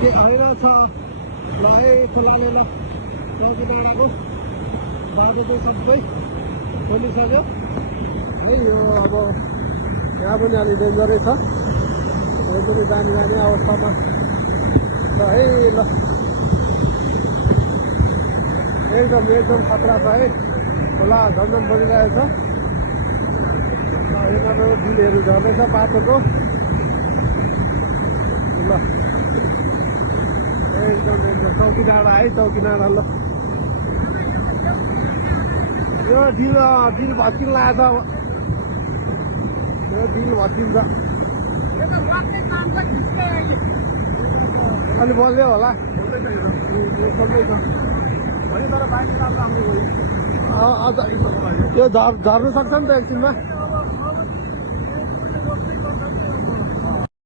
के होइन छ ल खोलाले ल चौकी डाँडाको बाटो चाहिँ सबै खोलिसक्यो है। यो अब यहाँ पनि अलि डेन्जरै छ, यो पनि जाने अवस्थामा छ है। ल एकदम खतरा छ है, खोला झन्झन बढिरहेछ। यिनीहरू बिलहरू झर्दैछ बाटोको। ल एकदम चौकी डाँडा है, चौकी डाँडा। ल यो डिल भत्किन लागेको छ, यो डिल भत्किन्छ। अलि बल्यो होला, खोल्दैछ यो झर्नु सक्छ नि त एकछिनमा।